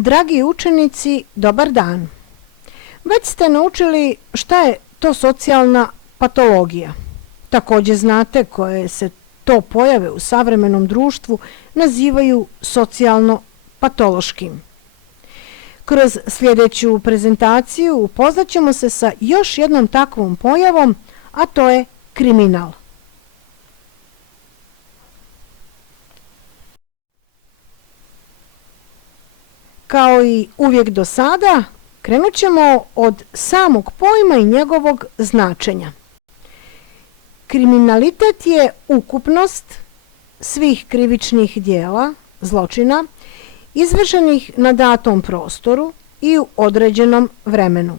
Dragi učenici, dobar dan. Već ste naučili šta je to socijalna patologija. Također znate koje se to pojave u savremenom društvu nazivaju socijalno-patološkim. Kroz sljedeću prezentaciju upoznat ćemo se sa još jednom takvom pojavom, a to je kriminal. Kao i uvijek do sada, krenut ćemo od samog pojma i njegovog značenja. Kriminalitet je ukupnost svih krivičnih djela, zločina, izvršenih na datom prostoru i u određenom vremenu.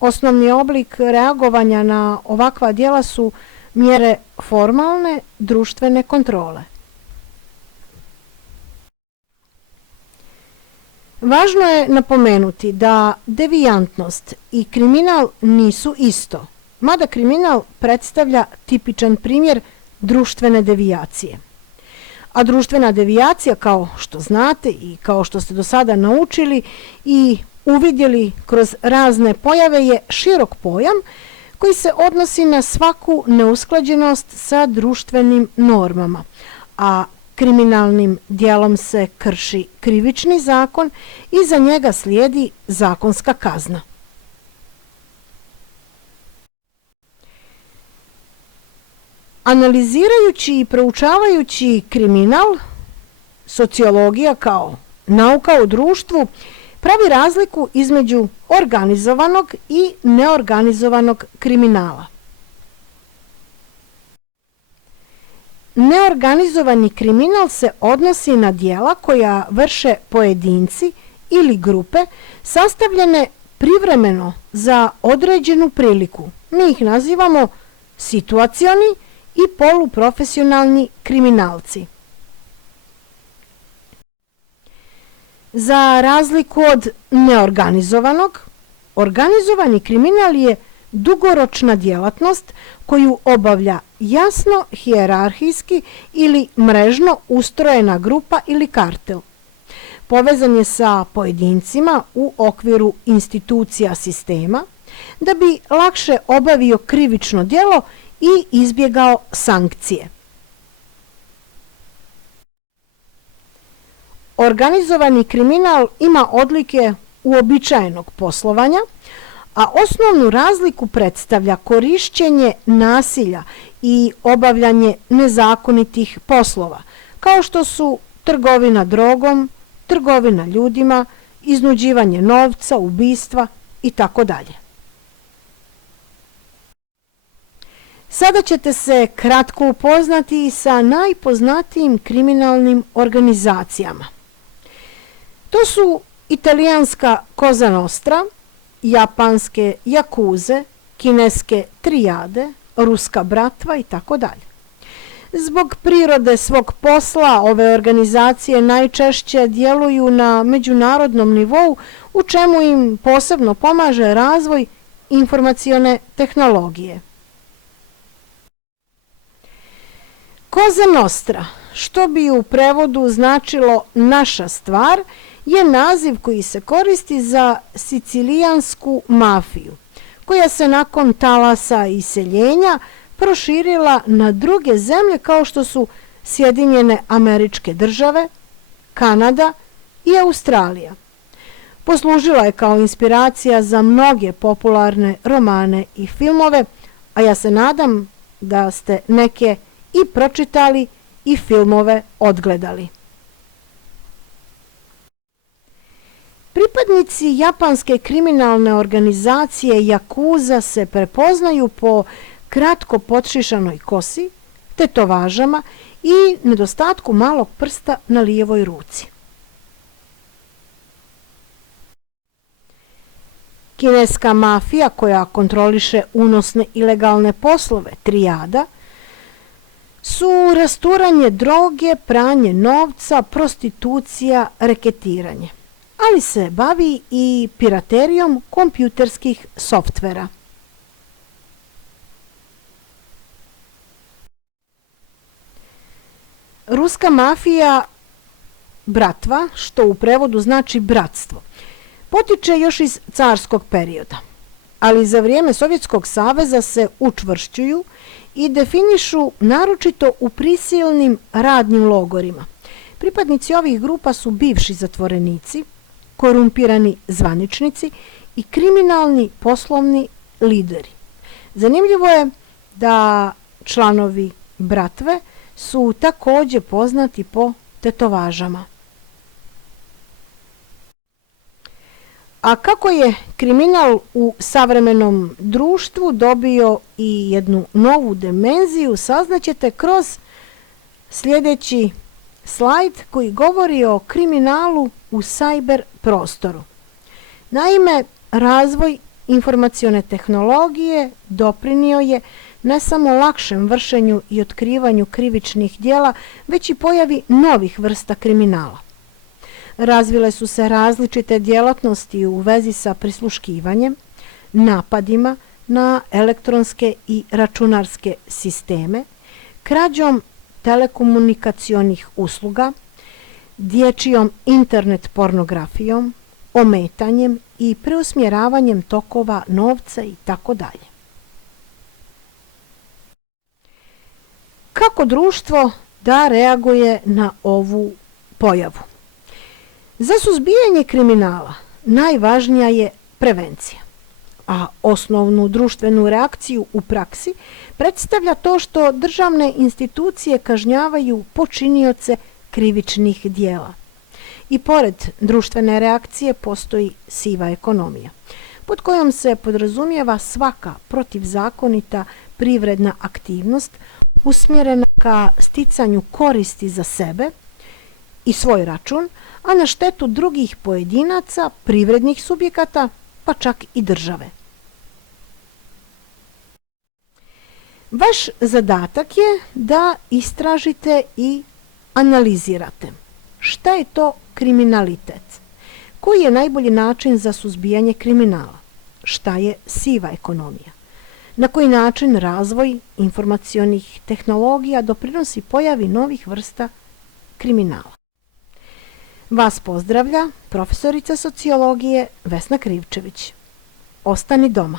Osnovni oblik reagovanja na ovakva djela su mjere formalne društvene kontrole. Važno je napomenuti da devijantnost i kriminal nisu isto, mada kriminal predstavlja tipičan primjer društvene devijacije. A društvena devijacija, kao što znate i kao što ste do sada naučili i uvidjeli kroz razne pojave, je širok pojam koji se odnosi na svaku neusklađenost sa društvenim normama, a kriminalnim djelom se krši krivični zakon i za njega slijedi zakonska kazna. Analizirajući i proučavajući kriminal, sociologija kao nauka o društvu pravi razliku između organizovanog i neorganizovanog kriminala. Neorganizovani kriminal se odnosi na djela koja vrše pojedinci ili grupe sastavljene privremeno za određenu priliku. Mi ih nazivamo situacioni i poluprofesionalni kriminalci. Za razliku od neorganizovanog, organizovani kriminal je dugoročna djelatnost koju obavlja jasno hijerarhijski ili mrežno ustrojena grupa ili kartel. Povezan je sa pojedincima u okviru institucija sistema da bi lakše obavio krivično djelo i izbjegao sankcije. Organizovani kriminal ima odlike uobičajenog poslovanja, a osnovnu razliku predstavlja korišćenje nasilja i obavljanje nezakonitih poslova, kao što su trgovina drogom, trgovina ljudima, iznuđivanje novca, ubistva itd. Sada ćete se kratko upoznati sa najpoznatijim kriminalnim organizacijama. To su italijanska Cosa Nostra, japanske Jakuze, kineske Trijade, ruska bratva itd. Zbog prirode svog posla ove organizacije najčešće djeluju na međunarodnom nivou, u čemu im posebno pomaže razvoj informacione tehnologije. Cosa Nostra, što bi u prevodu značilo naša stvar, je naziv koji se koristi za sicilijansku mafiju, koja se nakon talasa iseljenja proširila na druge zemlje kao što su Sjedinjene Američke Države, Kanada i Australija. Poslužila je kao inspiracija za mnoge popularne romane i filmove, a ja se nadam da ste neke i pročitali i filmove odgledali. Pripadnici japanske kriminalne organizacije Yakuza se prepoznaju po kratko podšišanoj kosi, tetovažama i nedostatku malog prsta na lijevoj ruci. Kineska mafija, koja kontroliše unosne ilegalne poslove Trijada, su rasturanje droge, pranje novca, prostitucija, reketiranje, ali se bavi i piraterijom kompjuterskih softvera. Ruska mafija bratva, što u prevodu znači bratstvo, potiče još iz carskog perioda, ali za vrijeme Sovjetskog saveza se učvršćuju i definišu naročito u prisilnim radnim logorima. Pripadnici ovih grupa su bivši zatvorenici, korumpirani zvaničnici i kriminalni poslovni lideri. Zanimljivo je da članovi bratve su također poznati po tetovažama. A kako je kriminal u savremenom društvu dobio i jednu novu dimenziju, saznaćete kroz sljedeći slajd koji govori o kriminalu u cyber prostoru. Naime, razvoj informacione tehnologije doprinio je ne samo lakšem vršenju i otkrivanju krivičnih djela, već i pojavi novih vrsta kriminala. Razvile su se različite djelatnosti u vezi sa prisluškivanjem, napadima na elektronske i računarske sisteme, krađom telekomunikacionih usluga, dječjom internet pornografijom, ometanjem i preusmjeravanjem tokova novca itd. Kako društvo da reaguje na ovu pojavu? Za suzbijanje kriminala najvažnija je prevencija, a osnovnu društvenu reakciju u praksi predstavlja to što državne institucije kažnjavaju počinioce krivičnih djela. I pored društvene reakcije postoji siva ekonomija, pod kojom se podrazumijeva svaka protivzakonita privredna aktivnost usmjerena ka sticanju koristi za sebe i svoj račun, a na štetu drugih pojedinaca, privrednih subjekata, pa čak i države. Vaš zadatak je da istražite i analizirate šta je to kriminalitet, koji je najbolji način za suzbijanje kriminala, šta je siva ekonomija, na koji način razvoj informacionih tehnologija doprinosi pojavi novih vrsta kriminala. Vas pozdravlja profesorica sociologije Vesna Krivčević. Ostani doma.